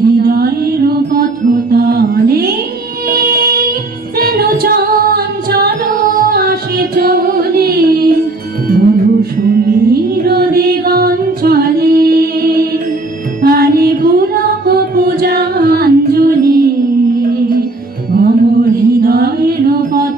হৃদয়ের পথ তালে যেন চঞ্চল আসে চলে মধু সমীর দিগঞ্চলে আরে পুলক পূজাঞ্জলি, অমর হৃদয়ের পথ